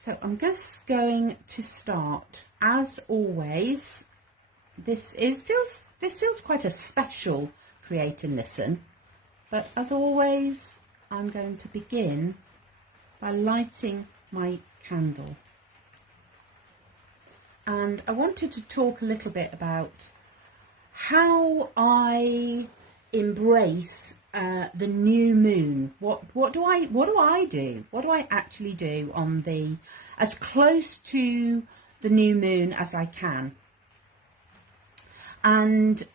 So I'm just going to start, as always. This feels quite a special create and listen, but as always, I'm going to begin by lighting my candle. And I wanted to talk a little bit about how I embrace the new moon. What do I do? What do I actually do on as close to the new moon as I can? And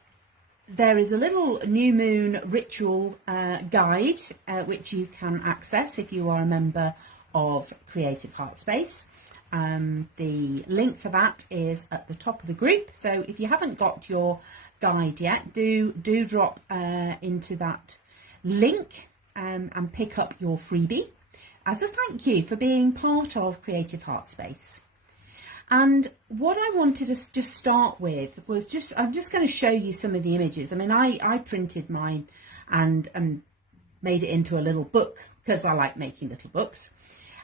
there is a little new moon ritual guide which you can access if you are a member of Creative Heart Space. The link for that is at the top of the group. So if you haven't got your guide yet, do drop into that link and pick up your freebie as a thank you for being part of Creative Heart Space. And what I wanted to just start with was I'm just going to show you some of the images. I mean, I printed mine and made it into a little book because I like making little books.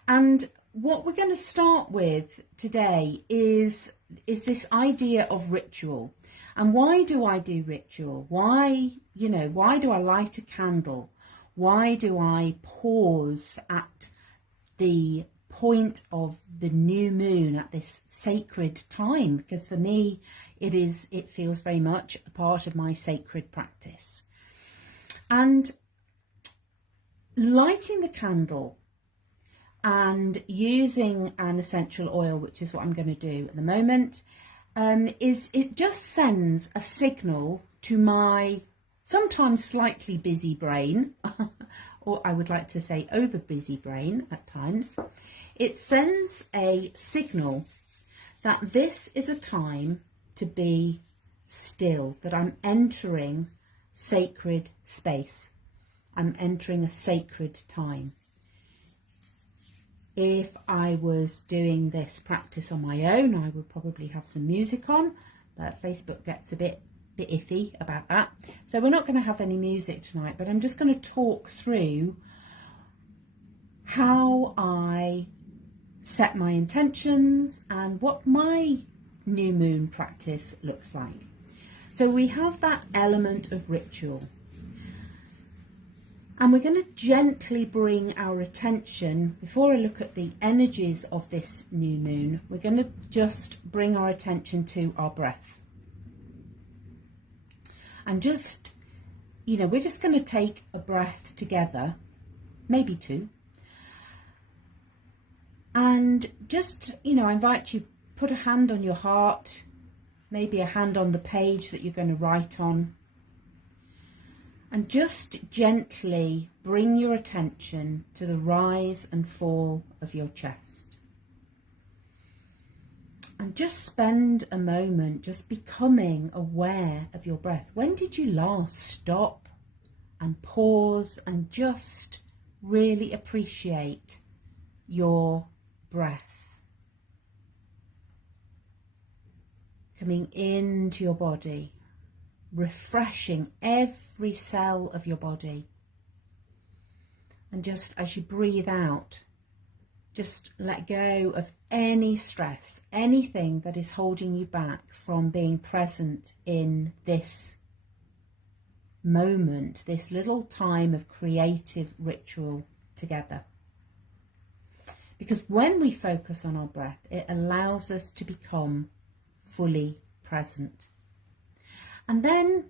And what we're going to start with today is this idea of ritual. And why do I do ritual? Why do I light a candle? Why do I pause at the point of the new moon at this sacred time? Because for me, it feels very much a part of my sacred practice. And lighting the candle and using an essential oil, which is what I'm going to do at the moment, it just sends a signal to my sometimes slightly busy brain, or I would like to say over busy brain at times. It sends a signal that this is a time to be still, that I'm entering sacred space. I'm entering a sacred time. If I was doing this practice on my own, I would probably have some music on, but Facebook gets a bit iffy about that. So we're not going to have any music tonight, but I'm just going to talk through how I set my intentions and what my new moon practice looks like. So we have that element of ritual. And we're going to gently bring our attention, before I look at the energies of this new moon, we're going to just bring our attention to our breath. And just, we're just going to take a breath together, maybe two. And just, I invite you, put a hand on your heart, maybe a hand on the page that you're going to write on. And just gently bring your attention to the rise and fall of your chest. And just spend a moment just becoming aware of your breath. When did you last stop and pause and just really appreciate your breath? Coming into your body, refreshing every cell of your body. And just as you breathe out, just let go of any stress, anything that is holding you back from being present in this moment, this little time of creative ritual together. Because when we focus on our breath, it allows us to become fully present. And then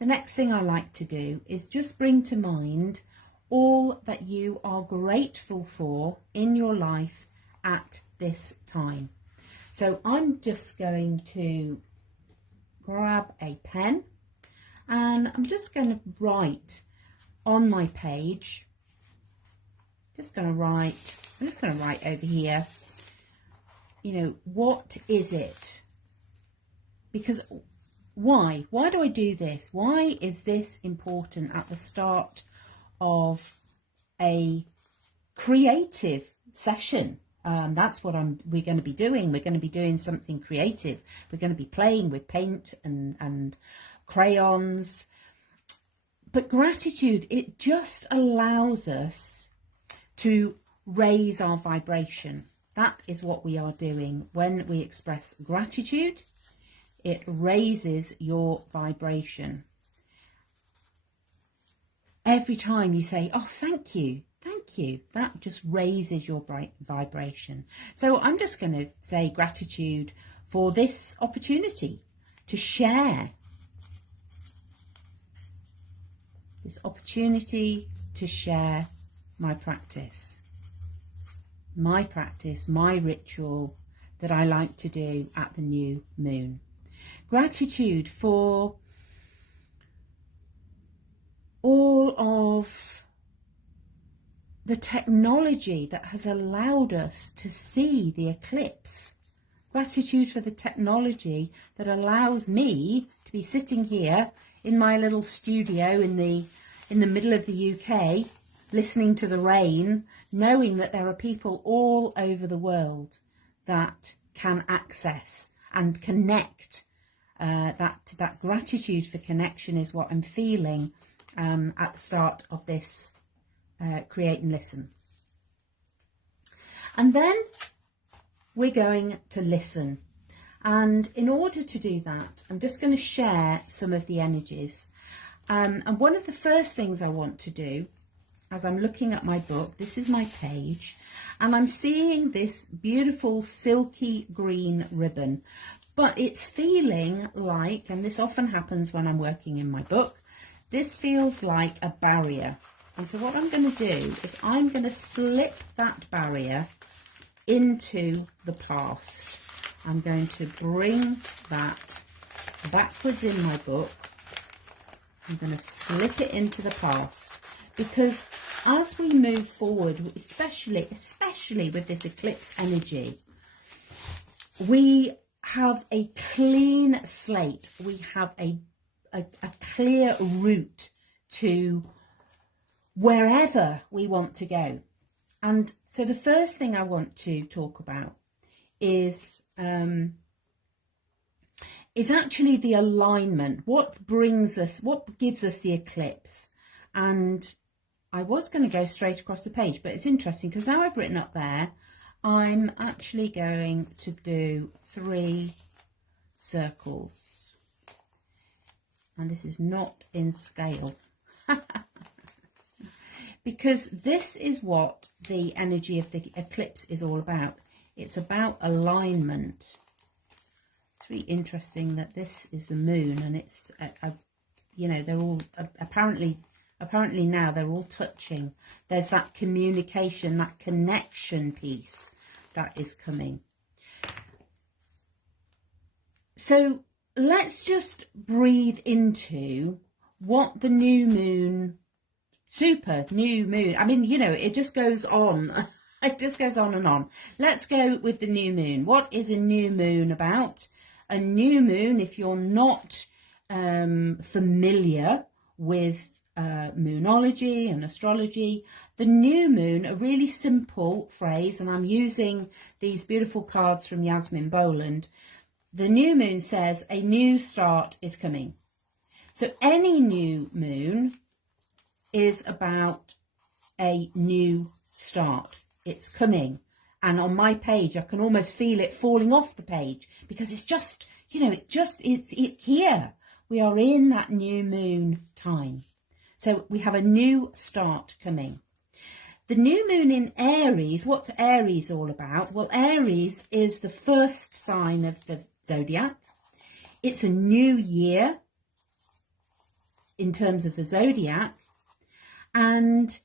the next thing I like to do is just bring to mind all that you are grateful for in your life at this time. So I'm just going to grab a pen and I'm just going to write on my page. I'm just going to write over here, what is it? Because why do I do this? Why is this important at the start of a creative session? That's what we're going to be doing. We're going to be doing something creative. We're going to be playing with paint and crayons. But gratitude, it just allows us to raise our vibration. That is what we are doing. When we express gratitude, it raises your vibration. Every time you say, oh, thank you, that just raises your vibration. So I'm just going to say gratitude for this opportunity to share. This opportunity to share my practice, my ritual that I like to do at the new moon. Gratitude for all of the technology that has allowed us to see the eclipse. Gratitude for the technology that allows me to be sitting here in my little studio in the middle of the UK, listening to the rain, knowing that there are people all over the world that can access and connect. That gratitude for connection is what I'm feeling at the start of this Create and Listen. And then we're going to listen. And in order to do that, I'm just going to share some of the energies. And one of the first things I want to do, as I'm looking at my book, this is my page, and I'm seeing this beautiful silky green ribbon. But it's feeling like, and this often happens when I'm working in my book, this feels like a barrier. And so what I'm going to do is I'm going to slip that barrier into the past. I'm going to bring that backwards in my book. I'm going to slip it into the past, because as we move forward, especially with this eclipse energy, we have a clean slate. We have a clear route to wherever we want to go. And so the first thing I want to talk about is actually the alignment. What gives us the eclipse? And I was going to go straight across the page, but it's interesting because now I've written up there, I'm actually going to do 3 circles. And this is not in scale. Because this is what the energy of the eclipse is all about. It's about alignment. It's really interesting that this is the moon, and it's, you know, they're all apparently now they're all touching. There's that communication, that connection piece that is coming. So let's just breathe into what the new moon, super new moon, I mean, you know, it just goes on. It just goes on and on. Let's go with the new moon. What is a new moon about? A new moon, if you're not familiar with moonology and astrology, the new moon, a really simple phrase, and I'm using these beautiful cards from Yasmin Boland. The new moon says a new start is coming. So any new moon is about a new start. It's coming. And on my page, I can almost feel it falling off the page, because it's just, you know, it's here. We are in that new moon time. So we have a new start coming. The new moon in Aries, what's Aries all about? Well, Aries is the first sign of the zodiac. It's a new year in terms of the zodiac. And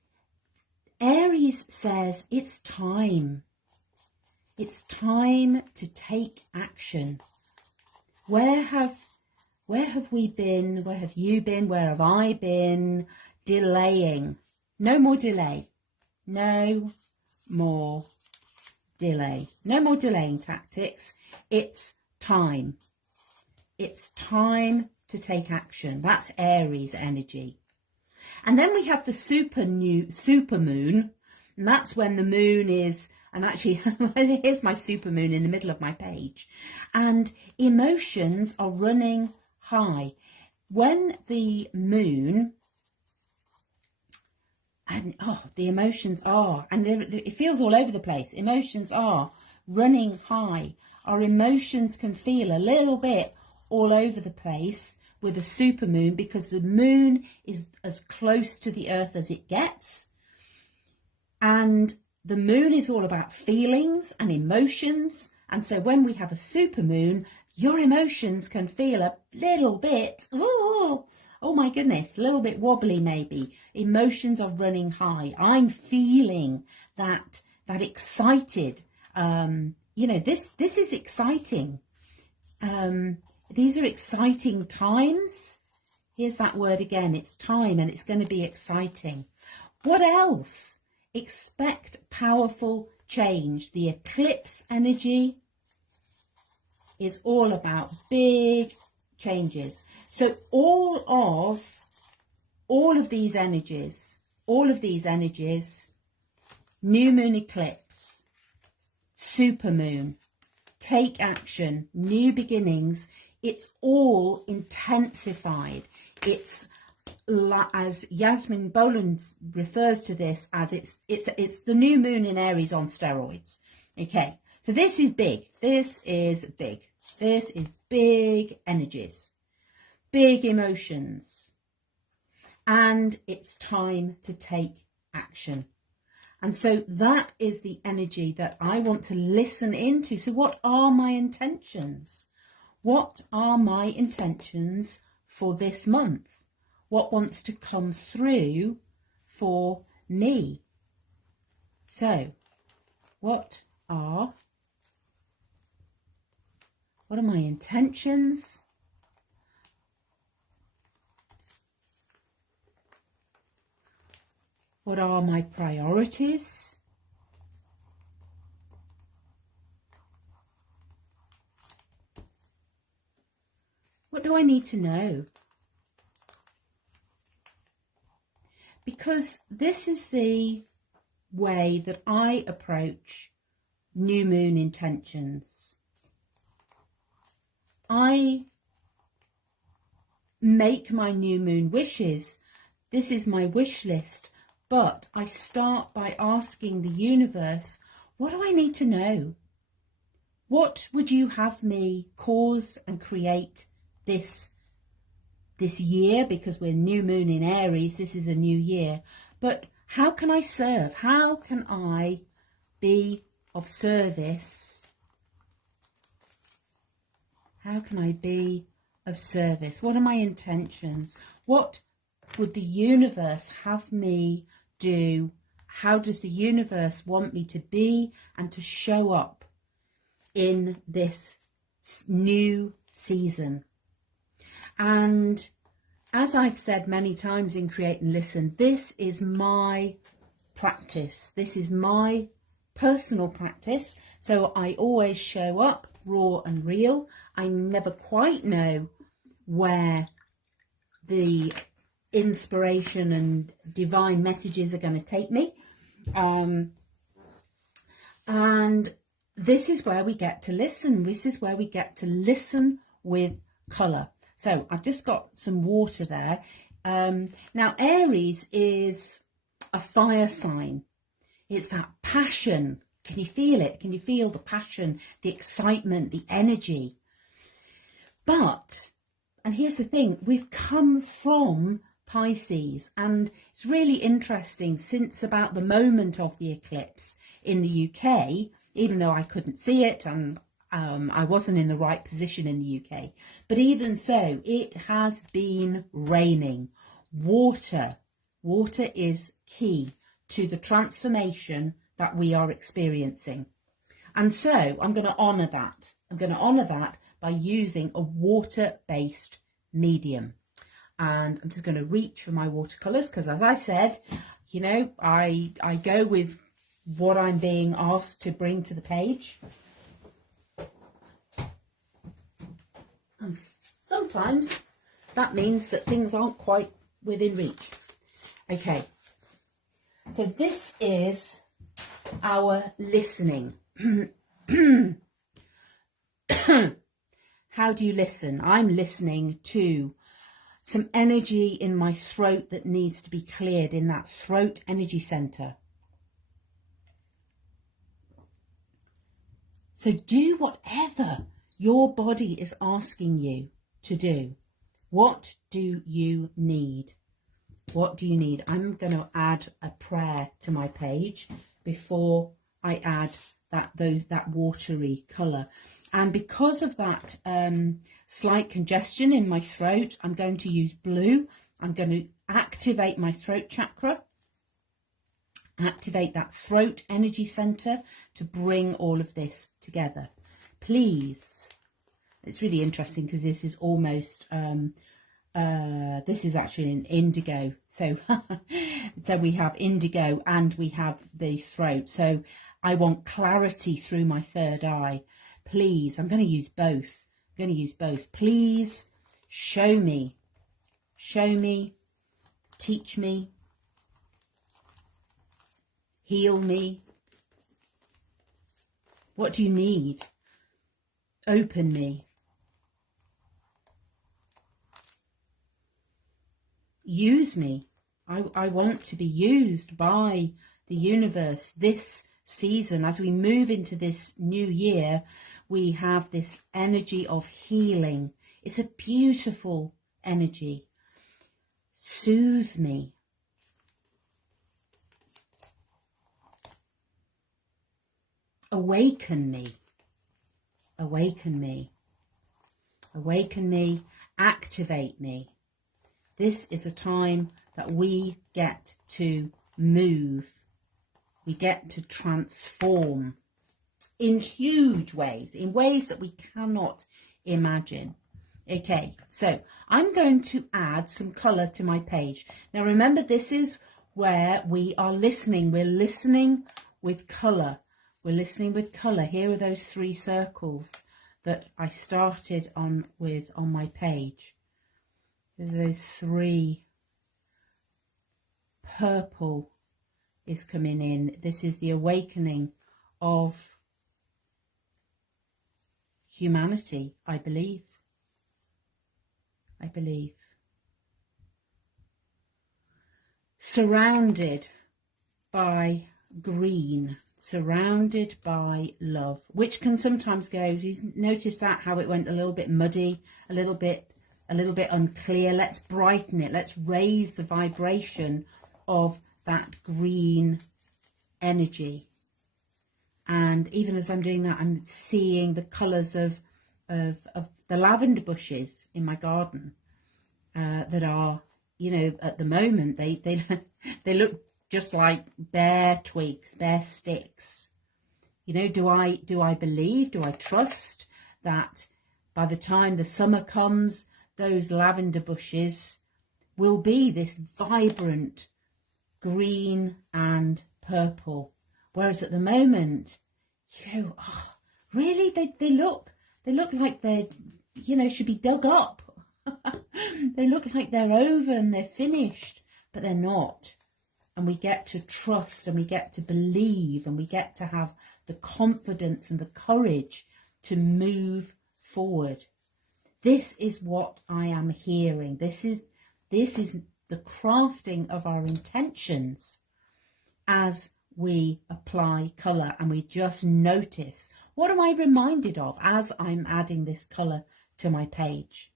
Aries says it's time. It's time to take action. Where have we been? Where have you been? Where have I been? Delaying. No more delay. No more delay. No more delaying tactics. It's time. It's time to take action. That's Aries energy. And then we have the super moon, and that's when the moon is, and actually here's my super moon in the middle of my page, and emotions are running high. When the moon, and the emotions are, and it feels all over the place, emotions are running high. Our emotions can feel a little bit all over the place with a supermoon, because the moon is as close to the earth as it gets. And the moon is all about feelings and emotions. And so when we have a supermoon, your emotions can feel a little bit, oh my goodness, a little bit wobbly maybe. Emotions are running high. I'm feeling that excited. This is exciting. These are exciting times. Here's that word again. It's time, and it's going to be exciting. What else? Expect powerful change. The eclipse energy is all about big changes. So all of these energies, new moon eclipse, supermoon, take action, new beginnings, it's all intensified. It's, as Yasmin Boland refers to this as, it's the new moon in Aries on steroids. Okay, so this is big. This is big energies, big emotions, and it's time to take action. And so that is the energy that I want to listen into. So what are my intentions? What are my intentions for this month? What wants to come through for me? So what are my intentions? What are my priorities? What do I need to know? Because this is the way that I approach new moon intentions. I make my new moon wishes. This is my wish list. But I start by asking the universe, what do I need to know? What would you have me cause and create this year? Because we're new moon in Aries, this is a new year. But how can I serve? How can I be of service? How can I be of service? What are my intentions? What would the universe have me do? How does the universe want me to be and to show up in this new season? And as I've said many times in Create and Listen, this is my practice. This is my personal practice. So I always show up raw and real. I never quite know where the inspiration and divine messages are going to take me. And this is where we get to listen. This is where we get to listen with colour. So I've just got some water there. Now Aries is a fire sign. It's that passion. Can you feel it? Can you feel the passion, the excitement, the energy? But, and here's the thing, we've come from Pisces, and it's really interesting, since about the moment of the eclipse in the UK, even though I couldn't see it and I wasn't in the right position in the UK, but even so, it has been raining. Water is key to the transformation that we are experiencing. And so I'm going to honour that. I'm going to honour that by using a water-based medium. And I'm just going to reach for my watercolours because, as I said, you know, I go with what I'm being asked to bring to the page. And sometimes that means that things aren't quite within reach. Okay, so this is our listening. How do you listen? I'm listening to some energy in my throat that needs to be cleared, in that throat energy center. So do whatever your body is asking you to do. What do you need? What do you need? I'm going to add a prayer to my page before I add that watery colour. And because of that slight congestion in my throat, I'm going to use blue. I'm going to activate my throat chakra, activate that throat energy centre to bring all of this together. Please, it's really interesting because this is almost, this is actually an indigo. So, so we have indigo and we have the throat. So I want clarity through my third eye. Please, I'm going to use both. I'm going to use both. Please show me, teach me, heal me. What do you need? Open me. Use me. I want to be used by the universe this season. As we move into this new year, we have this energy of healing. It's a beautiful energy. Soothe me. Awaken me. Awaken me. Awaken me. Activate me. This is a time that we get to move. We get to transform in huge ways, in ways that we cannot imagine. Okay, so I'm going to add some colour to my page. Now remember, this is where we are listening. We're listening with colour. We're listening with colour. Here are those 3 circles that I started on my page. Those 3. Purple is coming in. This is the awakening of humanity, I believe. I believe. Surrounded by green, surrounded by love, which can sometimes go, you notice that, how it went a little bit muddy, a little bit unclear. Let's brighten it. Let's raise the vibration of that green energy. And even as I'm doing that, I'm seeing the colours of the lavender bushes in my garden that are, you know, at the moment, they look just like bare twigs, bare sticks. You know, do I believe, do I trust that by the time the summer comes, those lavender bushes will be this vibrant green and purple? Whereas at the moment, you go, oh, really? They look like they're, you know, should be dug up. They look like they're over and they're finished, but they're not. And we get to trust and we get to believe and we get to have the confidence and the courage to move forward. This is what I am hearing. This is the crafting of our intentions as we apply colour, and we just notice, what am I reminded of as I'm adding this colour to my page?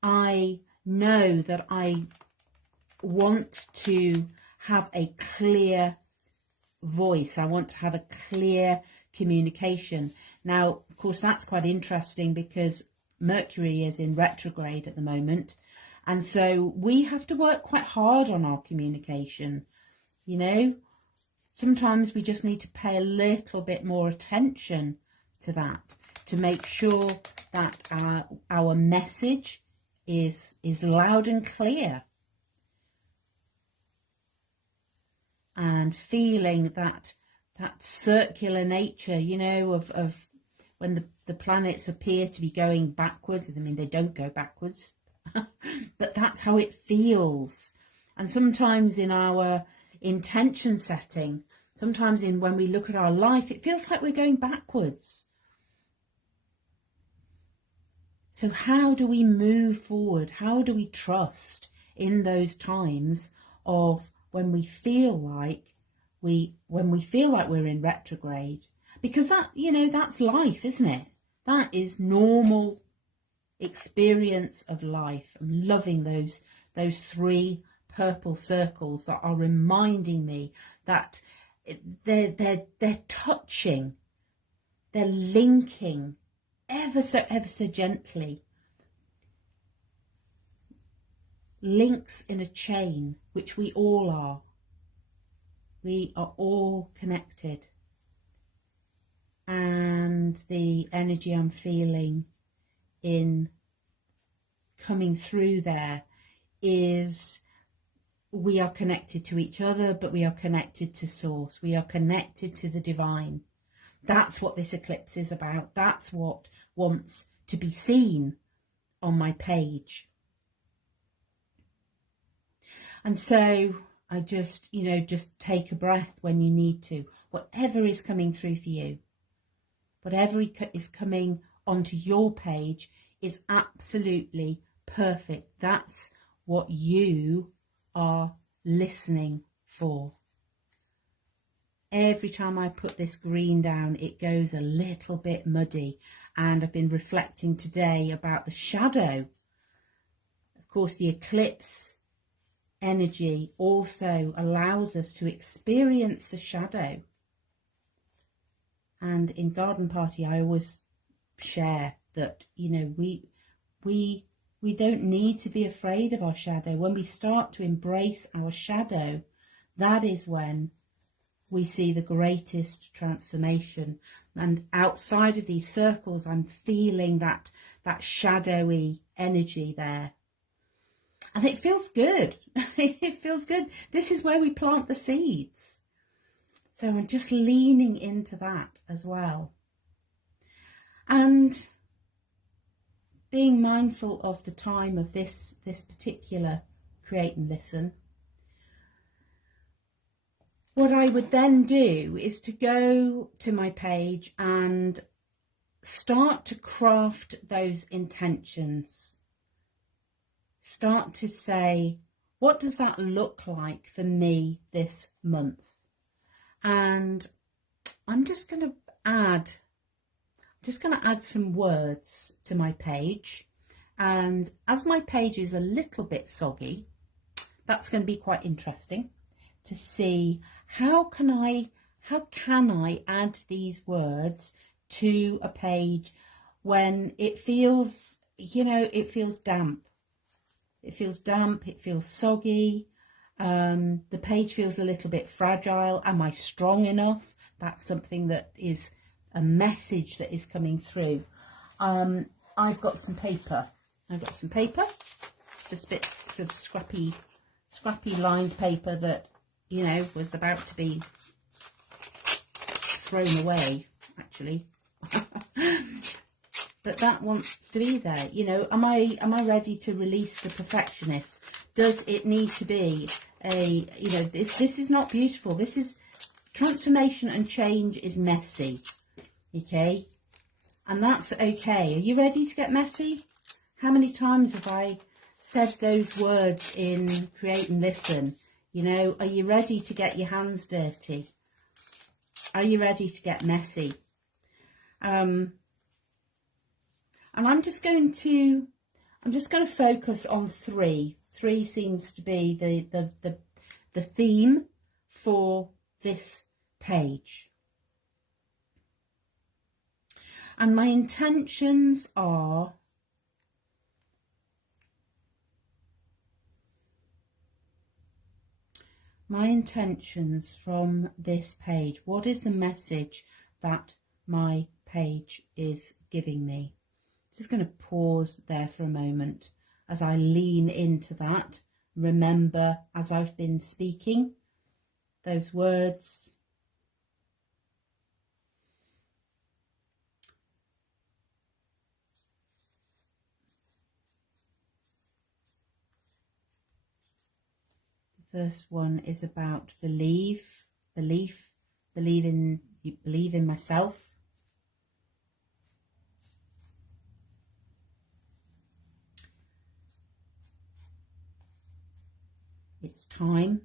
I know that I want to have a clear voice. I want to have a clear communication. Now, of course, that's quite interesting because Mercury is in retrograde at the moment. And so we have to work quite hard on our communication. You know, sometimes we just need to pay a little bit more attention to that to make sure that our message is loud and clear. And feeling that circular nature, you know, of when the planets appear to be going backwards. I mean, they don't go backwards, but that's how it feels. And sometimes in our intention setting, sometimes when we look at our life, it feels like we're going backwards. So how do we move forward? How do we trust in those times of when we feel like we're in retrograde? because that, you know, that's life, isn't it? That is normal experience of life. I'm loving those three purple circles that are reminding me that they're touching, they're linking ever so gently, links in a chain, which we all are. We are all connected. And the energy I'm feeling in coming through there is we are connected to each other, but we are connected to source. We are connected to the divine. That's what this eclipse is about. That's what wants to be seen on my page. And so I just, you know, just take a breath when you need to. Whatever is coming through for you, whatever is coming onto your page is absolutely perfect. That's what you are listening for. Every time I put this green down, it goes a little bit muddy. And I've been reflecting today about the shadow. Of course, the eclipse energy also allows us to experience the shadow. And in Garden Party, I always share that, you know, we don't need to be afraid of our shadow. When we start to embrace our shadow, that is when we see the greatest transformation. And outside of these circles, I'm feeling that shadowy energy there. And it feels good. It feels good. This is where we plant the seeds. So I'm just leaning into that as well. And being mindful of the time of this particular Create and Listen, what I would then do is to go to my page and start to craft those intentions. Start to say, what does that look like for me this month? And I'm just going to add some words to my page. And as my page is a little bit soggy, that's going to be quite interesting to see how can I add these words to a page when it feels, you know, it feels damp. It feels damp, it feels soggy. The page feels a little bit fragile. Am I strong enough? That's something that is a message that is coming through. I've got some paper. Just a bit of scrappy lined paper that, you know, was about to be thrown away, actually. But that wants to be there. You know, am I ready to release the perfectionist? Does it need to be a, you know, this is not beautiful. This is transformation, and change is messy. Okay? And that's okay. Are you ready to get messy? How many times have I said those words in Create and Listen? You know, are you ready to get your hands dirty? Are you ready to get messy? And I'm just going to focus on three. Three seems to be the theme for this page. And my intentions are from this page. What is the message that my page is giving me? Just going to pause there for a moment as I lean into that. Remember, as I've been speaking, those words. The first one is about belief in myself. It's time.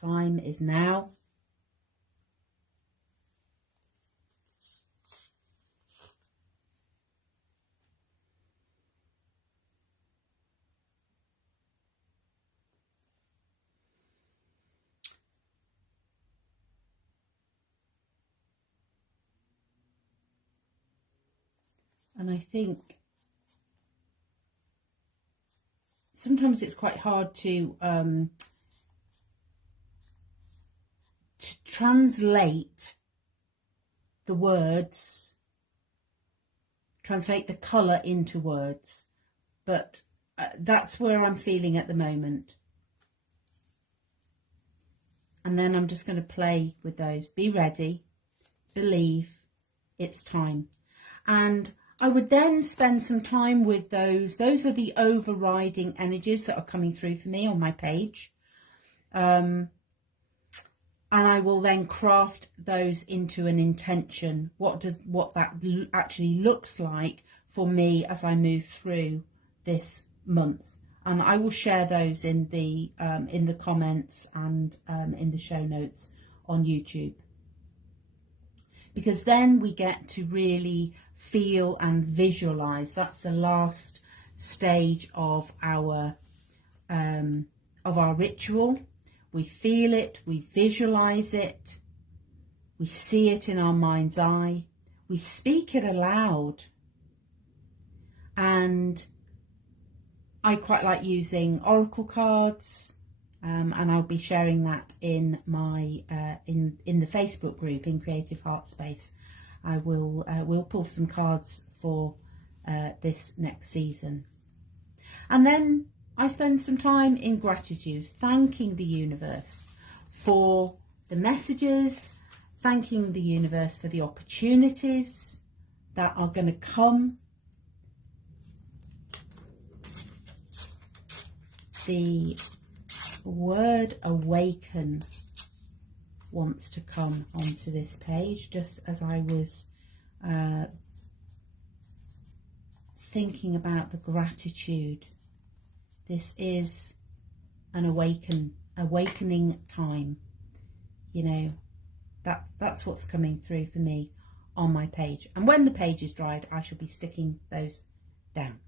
Time is now. And I think sometimes it's quite hard to translate the words, translate the colour into words, but that's where I'm feeling at the moment. And then I'm just going to play with those. Be ready, believe, it's time. And I would then spend some time with those. Those are the overriding energies that are coming through for me on my page. And I will then craft those into an intention. What that actually looks like for me as I move through this month. And I will share those in the comments and in the show notes on YouTube. Because then we get to really feel and visualize. That's the last stage of our ritual. We feel it, we visualize it, we see it in our mind's eye, we speak it aloud. And I quite like using oracle cards, and I'll be sharing that in my in the Facebook group in Creative Heart Space. I will pull some cards for this next season, and then I spend some time in gratitude, thanking the universe for the messages, thanking the universe for the opportunities that are going to come. The word awaken wants to come onto this page, just as I was thinking about the gratitude. This is an awakening time. You know, that's what's coming through for me on my page. And when the page is dried, I shall be sticking those down.